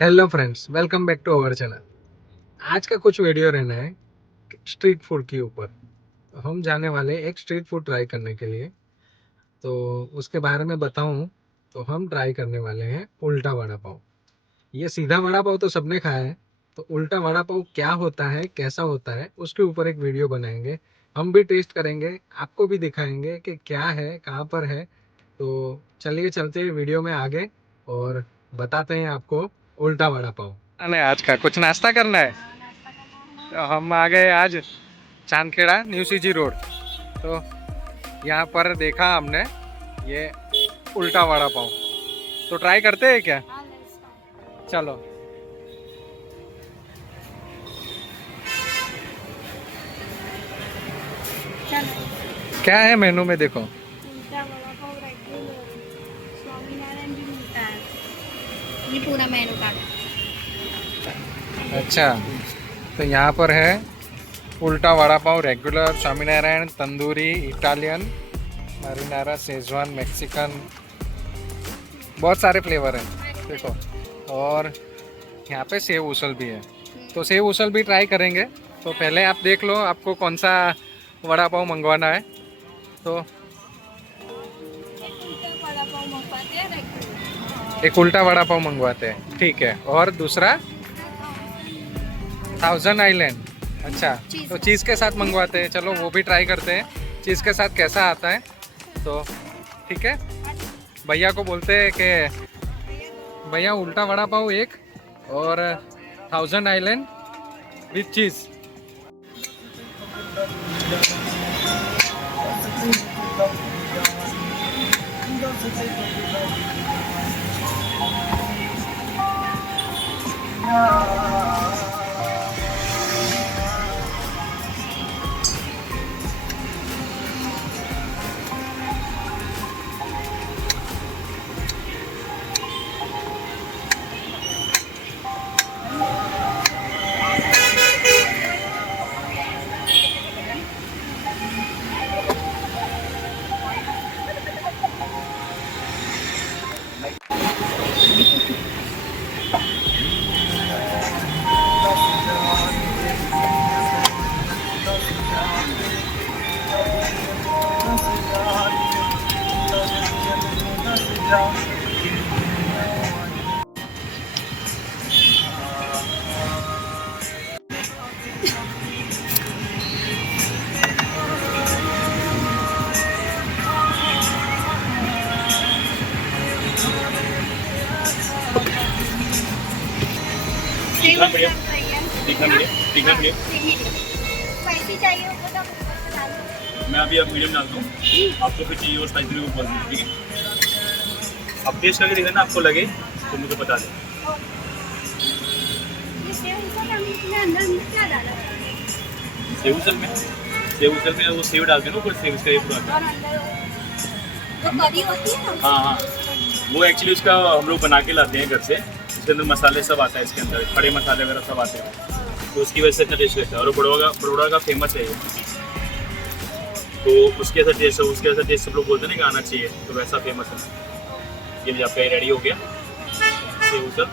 Hello friends, welcome back to our channel. आज का कुछ वीडियो रहना है स्ट्रीट फूड के ऊपर। तो हम जाने वाले एक स्ट्रीट फूड ट्राई करने के लिए। तो उसके बारे में बताऊं तो हम ट्राई करने वाले हैं उल्टा वड़ा पाव। ये सीधा वड़ा पाव तो सबने खाया है, तो उल्टा वड़ा पाव क्या होता है, कैसा होता है, उसके ऊपर एक वीडियो बनाएंगे। हम भी टेस्ट करेंगे, आपको भी दिखाएंगे कि क्या है, कहाँ पर है। तो चलिए चलते हैं वीडियो में आगे और बताते हैं आपको उल्टा वड़ा पाव। अरे आज का कुछ नाश्ता करना है। तो हम आ गए आज चांदखेड़ा न्यू सीजी रोड। तो यहाँ पर देखा हमने ये उल्टा वड़ा पाव। तो ट्राई करते हैं क्या? चलो। क्या है मेनू में देखो। उल्टा वड़ा पाव रेगुलर स्वामीनारायण भी मिलता है। ये पूरा मेनू कार्ड। अच्छा, तो यहाँ पर है उल्टा vada pav regular, Swaminarayan, tandoori, Italian, marinara, Schezwan, Mexican, बहुत सारे फ्लेवर हैं देखो। और यहाँ पे सेव उसल भी है, तो सेव उसल भी ट्राई करेंगे। तो पहले आप देख लो आपको कौन सा वड़ा पाव मंगवाना है। तो उल्टा वड़ा पाव मंगवाते हैं रेगुलर। एक उल्टा वड़ा पाव मंगवाते हैं, ठीक है। और दूसरा थाउजेंड आइलैंड। अच्छा, तो चीज़ के साथ मंगवाते हैं। चलो वो भी ट्राई करते हैं चीज़ के साथ कैसा आता है। तो ठीक है, भैया को बोलते हैं कि भैया उल्टा वड़ा पाव एक और थाउजेंड आइलैंड विथ चीज़। तीखा बढ़िया। तीखा मीडियम तीखा मीडियम स्पाइसी चाहिए होगा तो आप ऊपर से डाल दो। मैं अभी अब मीडियम डालता हूँ। आपको फिर चाहिए और स्पाइसी को बोल दीजिए, ठीक है। आप टेस्ट करके देखना, आपको लगे तो मुझे बता दें। ये सेव उसल हमने अंदर में क्या डाला है? सेव उसल में वो सेव डालते हैं ना ऊपर, सेव इसका ये पूरा। और अंदर जो करी होती है ना। हाँ हाँ, वो एक्चुअली उसका हम लोग बना के लाते हैं घर से। इसके अंदर मसाले सब आता है, इसके अंदर खड़े मसाले वगैरह सब आते हैं, तो उसकी वजह से इतना टेस्ट रहता है। और बड़ौदा का फेमस है ये, तो उसके ऐसा टेस्ट है, उसके ऐसा टेस्ट सब लोग बोलते हैं ना कि आना चाहिए, तो वैसा फेमस है। ये भी आपका रेडी हो गया सेव उसल।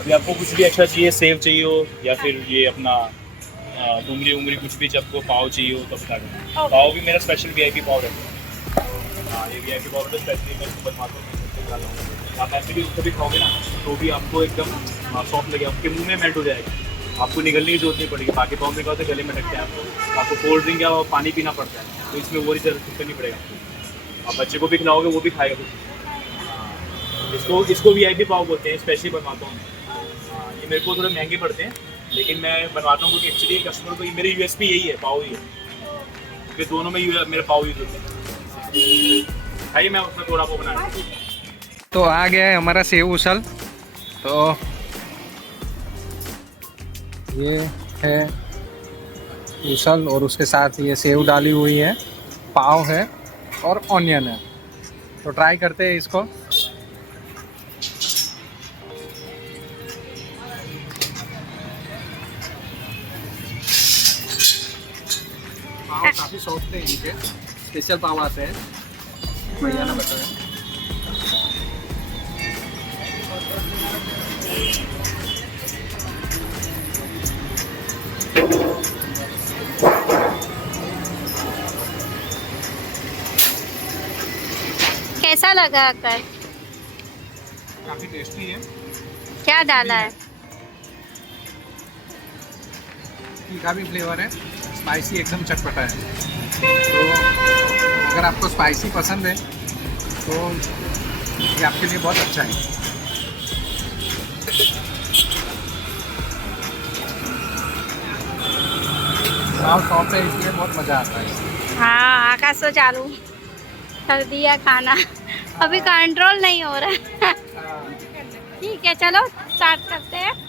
अभी आपको कुछ भी एक्स्ट्रा चाहिए, सेव चाहिए हो या फिर ये अपना डूंगरी उंगरी कुछ भी, जब आपको पाव चाहिए हो तो बता देना। पाव भी मेरा स्पेशल वीआईपी पाव रहता है। हाँ, ये वीआईपी पाव तो स्पेशली मैं उसको बनवाता हूँ। आप ऐसे भी उसको भी खाओगे ना तो भी आपको एकदम सॉफ्ट लगेगा, आपके मुंह में मेल्ट हो जाएगा, आपको निगलने की जरूरत नहीं पड़ेगी। बाकी पाव में क्या होता है गले में लगता है, आपको कोल्ड ड्रिंक या पानी पीना पड़ता है, तो इसमें वो जरूरत करनी पड़ेगा आपको। आप बच्चे को भी खिलाओगे वो भी खाएगा कुछ। इसको वीआईपी पाव बोलते हैं, स्पेशली बनवाता हूँ। ये मेरे को थोड़े महंगे पड़ते हैं, लेकिन मैं बनवाता हूँ क्योंकि एक्चुअली कस्टमर को मेरे यूएसपी यही है, पाव ही है, क्योंकि दोनों में मेरे पाव यूज होते हैं। आइए मैं अपना थोड़ा पाव बना रहा हूँ। तो आ गया है हमारा सेव उसल। तो ये है उसल और उसके साथ ये सेव डाली हुई है, पाव है और ऑनियन है। तो ट्राई करते हैं इसको। पाव काफ़ी सॉफ्ट है, इनके स्पेशल पाव आते हैं, भैया ने बताया। कैसा लगा कर? काफी टेस्टी है। क्या डाला है? तीखा भी फ्लेवर है, स्पाइसी एकदम चटपटा है। तो अगर आपको स्पाइसी पसंद है तो ये आपके लिए बहुत अच्छा है। पाव सॉफ्ट है इसलिए बहुत मज़ा आता है। हाँ, आकाश तो चालू कर दिया खाना। अभी कंट्रोल नहीं हो रहा है। ठीक है, चलो स्टार्ट करते हैं।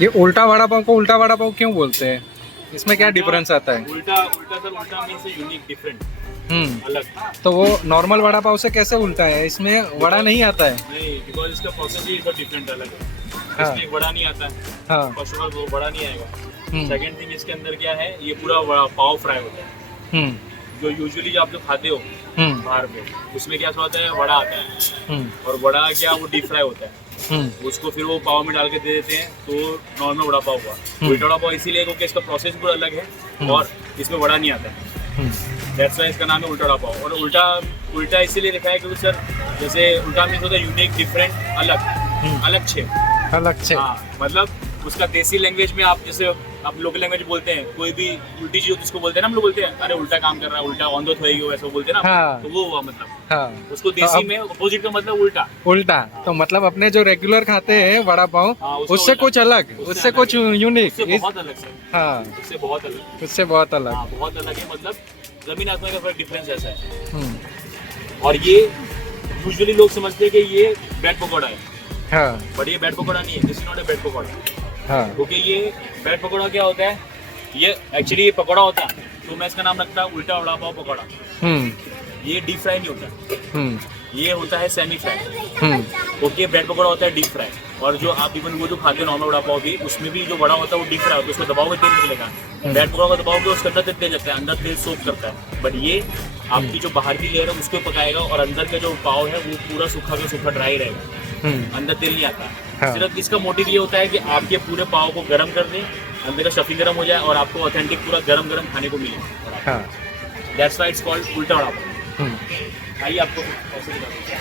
ये उल्टा वड़ा पाव को उल्टा वड़ा पाव क्यों बोलते हैं? इसमें क्या डिफरेंस आता है? उल्टा उल्टा सर, उल्टा मीन्स यूनिक, डिफरेंट, अलग। तो वो नॉर्मल वड़ा पाव से कैसे उल्टा है? इसमें वड़ा नहीं आता है। नहीं, बिकॉज इसका प्रोसेस ही बहुत डिफरेंट, अलग है। हाँ। इसमें वड़ा नहीं आता है, हाँ। फर्स्ट ऑफ ऑल वो वड़ा नहीं आएगा। हम्म, सेकंड थिंग, इसके अंदर क्या है, ये पूरा पाव फ्राई होता है। हम्म, जो यूजुअली आप लोग खाते हो हम्म, बाहर पे, उसमें क्या होता है, वड़ा आता है, हम्म, और वड़ा क्या, वो डीप फ्राई होता है। हम्म, उसको फिर वो पाव में डाल के दे देते हैं, तो नॉर्मल वड़ा पाव हुआ। उल्टा वड़ा पाव इसीलिए क्योंकि इसका प्रोसेस पूरा अलग है और इसमें वड़ा नहीं आता है। हम्म, दैट्स वाई इसका नाम है उल्टा वड़ा पाव। और उल्टा उल्टा इसीलिए लिखा है क्योंकि सर, जैसे उल्टा मीन्स होता है यूनिक, डिफरेंट, अलग, अलग छे। अलग से। हाँ, मतलब उसका देसी लैंग्वेज में आप जैसे आप लोकल लैंग्वेज बोलते हैं, कोई भी उल्टी चीज जिसको बोलते हैं ना, हम लोग बोलते हैं अरे उल्टा काम कर रहा है, उल्टा ऑन द थोएगी, वैसा बोलते हैं ना। हाँ। तो वो हुआ मतलब, हाँ। उसको तो देसी अब- में अपोजिट का मतलब उल्टा। उल्टा तो मतलब अपने जो रेगुलर खाते हैं वड़ा पाव, हाँ, उससे उससे उल्टा। कुछ अलग, उससे उससे अलग कुछ है। यूनिक। उससे बहुत अलग सर, हाँ, उससे बहुत अलग। उससे बहुत अलग। हाँ, बहुत अलग है, मतलब जमीन आसमान का फर्क, डिफरेंस ऐसा है। हम्म, और ये यूजुअली लोग समझते हैं कि ये ब्रेड पकौड़ा है, हाँ, बट ये ब्रेड पकौड़ा नहीं है। This is not a bread pakora. हाँ, क्योंकि ये ब्रेड पकौड़ा क्या होता है, ये एक्चुअली ये पकौड़ा होता है, तो मैं इसका नाम रखता हूँ उल्टा वड़ा पाव पकौड़ा। हम्म, ये डीप फ्राई नहीं होता, हम्म, ये होता है सेमी फ्राई। हम्म, क्योंकि ब्रेड पकौड़ा होता है डीप फ्राई, और जो आप इवन वो जो खाते हैं नॉर्मल वड़ा पाव भी, उसमें भी जो वड़ा होता है वो डीप फ्राई होता है, उसको दबाओगे तेल निकलेगा। ब्रेड पकौड़ा को दबाओगे उसके अंदर तेल जाता है, अंदर तेल सोख करता है। बट ये आपकी जो बाहर की लेयर है उसको पकाएगा, और अंदर का जो पाव है वो पूरा सूखा का सूखा ड्राई रहेगा, अंदर तेल नहीं आता। हाँ। सिर्फ इसका मोटिव ये होता है कि आपके पूरे पाव को गर्म कर दें, अंदर का स्टफिंग गर्म हो जाए, और आपको ऑथेंटिक पूरा गरम गरम खाने को मिले। हाँ, दैट्स व्हाई इट्स कॉल्ड उल्टा वड़ा पाव। हम्म, आइए आपको ऐसे दिखाते हैं।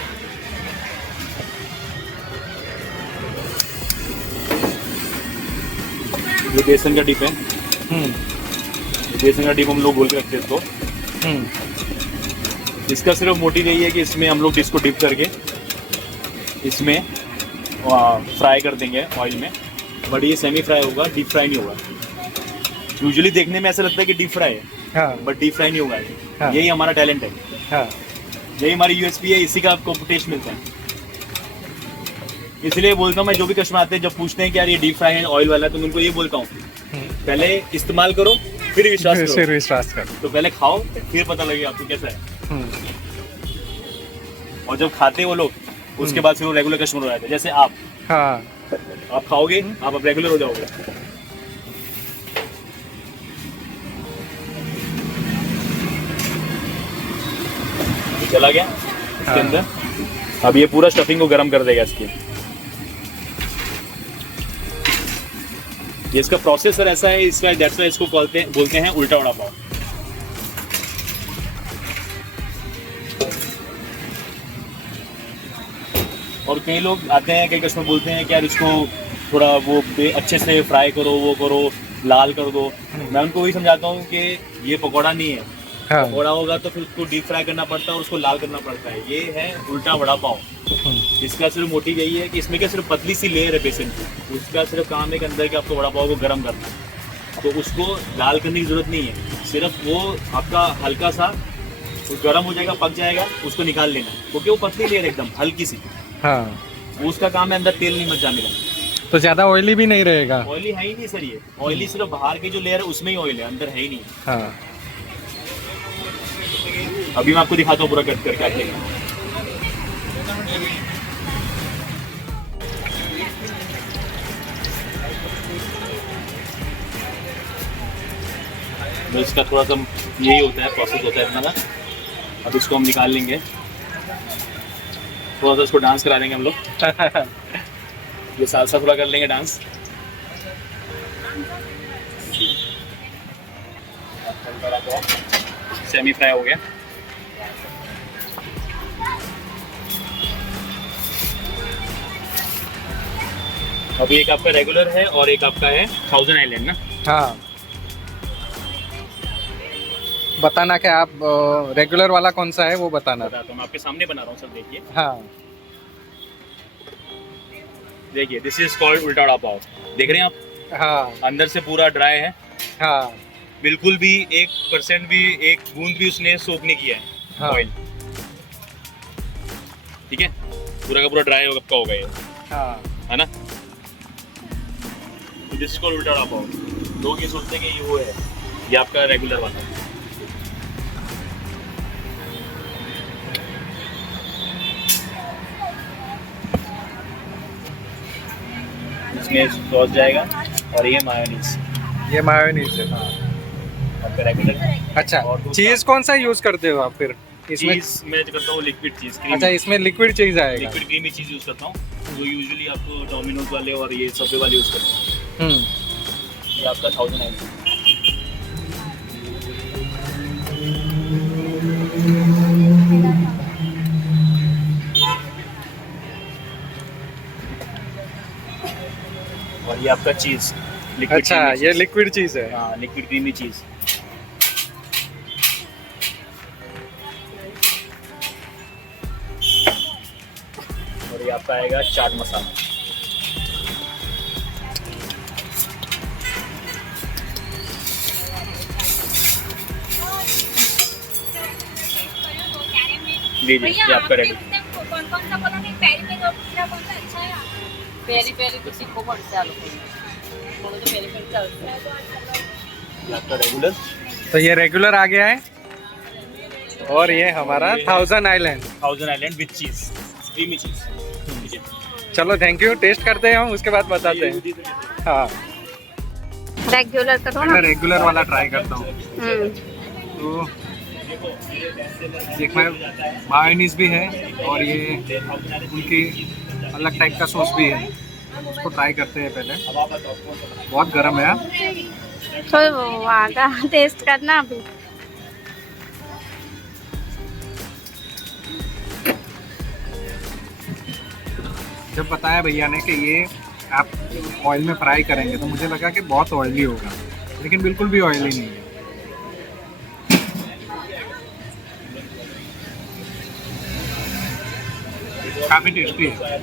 ये बेसन का डिप है, हम्म, बेसन का डिप हम लोग बोल के रखते हैं इसको। हम्म, इसका सिर्फ मोटिव यही है कि इसमें हम लोग इसको डिप करके इसमें फ्राई कर देंगे ऑयल में। बट ये सेमी फ्राई होगा, डीप फ्राई नहीं होगा। यूजुअली देखने में ऐसा लगता है कि डीप फ्राई है, हाँ, बट डीप फ्राई नहीं होगा ये। हाँ। यही हमारा टैलेंट है, हाँ, यही हमारी यूएसपी है, इसी का आपको टेस्ट मिलता है। इसलिए बोलता हूँ मैं, जो भी कस्टमर आते हैं जब पूछते हैं कि यार ये डीप फ्राई है ऑयल वाला है, तो मैं उनको ये बोलता हूँ पहले इस्तेमाल करो फिर विश्वास करो। फिर विश्वास कर। तो पहले खाओ फिर पता लगेगा आपको कैसा है। हम्म, और जब खाते हैं वो लोग, उसके बाद फिर वो रेगुलर कस्टमर हो जाते हैं। जैसे आप हाँ, खाओगे, आप अब रेगुलर हो जाओगे। ये चला गया इसके हाँ। अंदर। अब ये पूरा स्टफिंग को गर्म कर देगा इसकी। ये इसका प्रोसेसर ऐसा है, इसका दैट्स व्हाई इसको बोलते हैं उल्टा वड़ा पाव। और कई लोग आते हैं, कई कस्टमर बोलते हैं कि यार इसको थोड़ा वो अच्छे से फ्राई करो, वो करो, लाल कर दो। मैं उनको वही समझाता हूँ कि ये पकौड़ा नहीं है। हाँ। पकौड़ा होगा तो फिर उसको डीप फ्राई करना पड़ता है और उसको लाल करना पड़ता है। ये है उल्टा वड़ा पाव। इसका सिर्फ मोटिव यही है कि इसमें क्या सिर्फ पतली सी लेयर है बेसन की, उसका सिर्फ काम है कि अंदर के आपको वड़ा पाव को गर्म करना है। तो उसको लाल करने की जरूरत नहीं है, सिर्फ वो आपका हल्का सा वो गर्म हो जाएगा, पक जाएगा, उसको निकाल लेना, क्योंकि वो पतली लेयर एकदम हल्की सी, हाँ, वो उसका काम है अंदर तेल नहीं मच जाने का। तो ज्यादा ऑयली भी नहीं रहेगा। ऑयली है ही नहीं सर, ये ऑयली सिर्फ बाहर की जो लेयर है उसमें ही ऑयल है, अंदर है ही नहीं। हाँ। अभी मैं आपको दिखाता हूँ पूरा कट करके आके। तो इसका थोड़ा सा यही होता है, प्रोसेस होता है इतना ना। अब इसको हम निकाल लेंगे, थोड़ा सा इसको डांस करा देंगे हम लोग। ये सालसा थोड़ा कर लेंगे डांस। सेमी फ्राई हो गया। अभी एक आपका रेगुलर है और एक आपका है 1000 आइलैंड ना। हाँ, बताना कि आप रेगुलर वाला कौन सा है वो बताना। बताता हूँ, मैं आपके सामने बना रहा हूँ सर, देखिए। हाँ, देखिए दिस इज कॉल्ड उल्टा वड़ा पाव। देख रहे हैं आप, हाँ, अंदर से पूरा ड्राई है, हाँ, बिल्कुल भी 1% भी, एक बूंद भी उसने सोक नहीं किया है हाँ। ऑयल। ठीक है, पूरा का पूरा ड्राई का होगा ये, हाँ। है ना। दिस इज कॉल्ड उल्टा वड़ा पाव। लोग ये सोचते हैं कि ये वो है, ये आपका रेगुलर वाला है। इसमें सॉस जाएगा और ये मायोनीज, ये मायोनीज है। आपका रेगुलर। अच्छा, और दूसरा- चीज कौन सा यूज करते हो आप फिर इसमें? चीज मैं करता हूँ लिक्विड चीज, अच्छा, इसमें लिक्विड चीज आएगा। लिक्विड क्रीमी चीज यूज करता हूँ, जो यूजुअली आपको डोमिनोज वाले और ये सबवे वाले यूज करते हैं। ये आपका 1000 है। और ये आपका चीज, लिक्विड। अच्छा, ये लिक्विड चीज है। हाँ, लिक्विड क्रीमी चीज। और ये आपका आएगा चाट मसाला। लीजिए, ये आपका रेडी। कौन कौन सा बोला नहीं, पैरी में और दूसरा कौन सा अच्छा है? पेरी पेरी तो सीखो पड़ता है लोगों को, तो पेरी पेरी चलता है। ये आपका रेगुलर। तो ये रेगुलर आ गया है और ये हमारा 1000 आइलैंड। 1000 आइलैंड विद चीज, क्रीमी चीज। ठीक है, चलो, थैंक यू। टेस्ट करते हैं हम, उसके बाद बताते हैं। हाँ, रेगुलर करो ना। मैं रेगुलर वाला ट्राई करता हूँ। तो एक में मायोनीज भी है और ये उनकी अलग टाइप का सॉस भी है। उसको ट्राई करते हैं पहले। बहुत गर्म है। तो आगा टेस्ट करना अभी। जब बताया भैया ने कि ये आप ऑयल में फ्राई करेंगे तो मुझे लगा कि बहुत ऑयली होगा, लेकिन बिल्कुल भी ऑयली नहीं है। काफी टेस्टी है।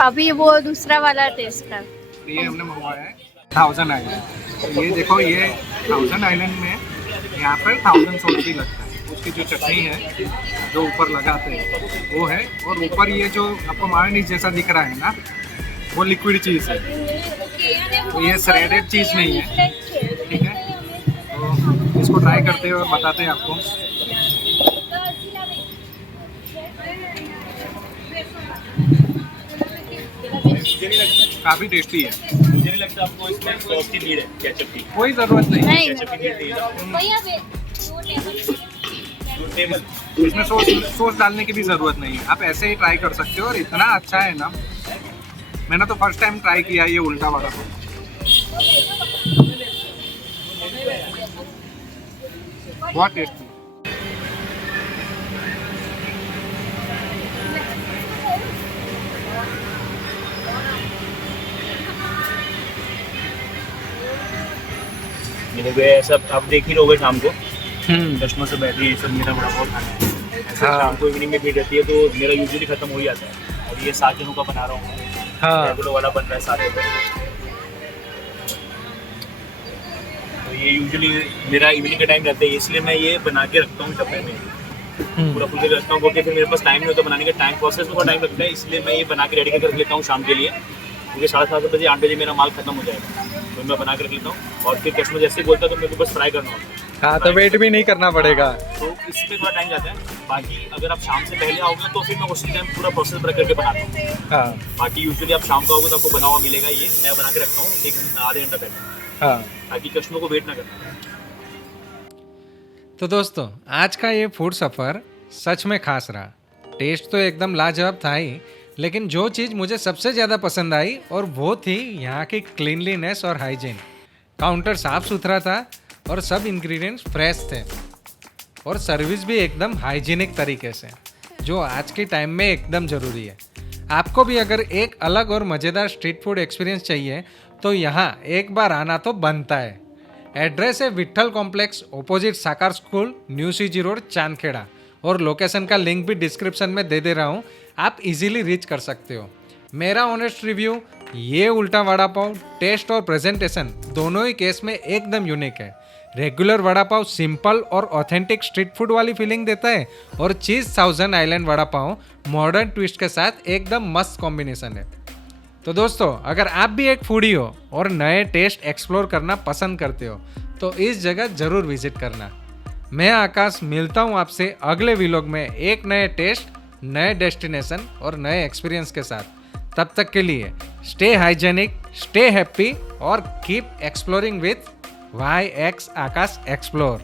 अभी वो दूसरा वाला टेस्ट कर। ये हमने मंगवाया है 1000 आइलैंड। तो ये देखो, ये 1000 आइलैंड में यहाँ पर 1000 सॉल्ट भी लगता है। उसकी जो चटनी है जो ऊपर लगाते हैं वो है, और ऊपर ये जो आपको मायोनीज जैसा दिख रहा है ना, वो लिक्विड चीज़ है। तो ये श्रेडेड चीज़ नहीं है। ठीक है, तो इसको ट्राई करते हैं और बताते हैं आपको। काफ़ी टेस्टी है। मुझे नहीं लगता आपको इसमें सॉस की नीड है, केचप की। कोई ज़रूरत नहीं है। नहीं, केचप की नीड नहीं है। दो टेबल। इसमें सॉस डालने की भी ज़रूरत नहीं है। आप ऐसे ही ट्राई कर सकते हो और इतना अच्छा है ना। मैंने तो फर्स्ट टाइम ट्राई किया ये उल्टा वाला। बहुत टेस्टी। देखो ये सब आप देख ही लोगे शाम को कस्टमर से बैठे ये सब मेरा बड़ा बहुत खाना है ऐसे हाँ। शाम को इवनिंग में भीड़ रहती है तो मेरा यूजुअली खत्म हो ही जाता है। और ये 7 जनों का बना रहा हूँ हाँ रेगुलर वाला बन रहा है 7 जनों। तो ये यूजुअली मेरा इवनिंग का टाइम रहता है इसलिए मैं ये बना के रखता हूँ डब्बे में पूरा फुल के रखता हूँ क्योंकि फिर मेरे पास टाइम नहीं होता बनाने का टाइम प्रोसेस में टाइम लगता है इसलिए मैं ये बना के रेडी करके रख लेता हूँ शाम के लिए क्योंकि 7:30 बजे 8 बजे मेरा माल खत्म हो जाएगा तो मैं बना के रख लेता हूँ और फिर कस्टमर जैसे ही बोलता है तो मेरे को बस फ्राई करना होता है। हाँ तो वेट भी नहीं करना पड़ेगा। तो इसमें थोड़ा टाइम जाता है। बाकी अगर आप शाम से पहले आओगे तो फिर मैं उसी टाइम पूरा प्रोसेस बना करके बनाता हूँ। हाँ बाकी यूजुअली आप शाम को आओगे तो आपको बना हुआ मिलेगा ये मैं बना के रखता हूँ 1 घंटा आधे घंटा पहले हाँ। ताकि कस्टमर को वेट ना करना। तो दोस्तों आज का ये फूड सफ़र सच में खास रहा। टेस्ट तो एकदम लाजवाब था ही, लेकिन जो चीज़ मुझे सबसे ज़्यादा पसंद आई और वो थी यहाँ की क्लीनलीनेस और हाइजीन। काउंटर साफ़ सुथरा था और सब इंग्रेडिएंट्स फ्रेश थे और सर्विस भी एकदम हाइजीनिक तरीके से, जो आज के टाइम में एकदम ज़रूरी है। आपको भी अगर एक अलग और मज़ेदार स्ट्रीट फूड एक्सपीरियंस चाहिए तो यहाँ एक बार आना तो बनता है। एड्रेस है विट्ठल कॉम्प्लेक्स ऑपोजिट साकार school, new CG road, Chandkheda, और लोकेशन का लिंक भी डिस्क्रिप्शन में दे रहा हूँ, आप इजीली रीच कर सकते हो। मेरा ऑनेस्ट रिव्यू, ये उल्टा वड़ा पाव टेस्ट और प्रेजेंटेशन दोनों ही केस में एकदम यूनिक है। रेगुलर वड़ा पाव सिंपल और ऑथेंटिक स्ट्रीट फूड वाली फीलिंग देता है और चीज़ 1000 island vada pav modern twist के साथ एकदम मस्त कॉम्बिनेशन है। तो दोस्तों अगर आप भी एक फूडी हो और नए टेस्ट एक्सप्लोर करना पसंद करते हो तो इस जगह ज़रूर विजिट करना। मैं आकाश मिलता हूँ आपसे अगले व्लॉग में एक नए टेस्ट, नए डेस्टिनेशन और नए एक्सपीरियंस के साथ। तब तक के लिए स्टे हाइजेनिक, स्टे हैप्पी और keep exploring with YX Akash explore.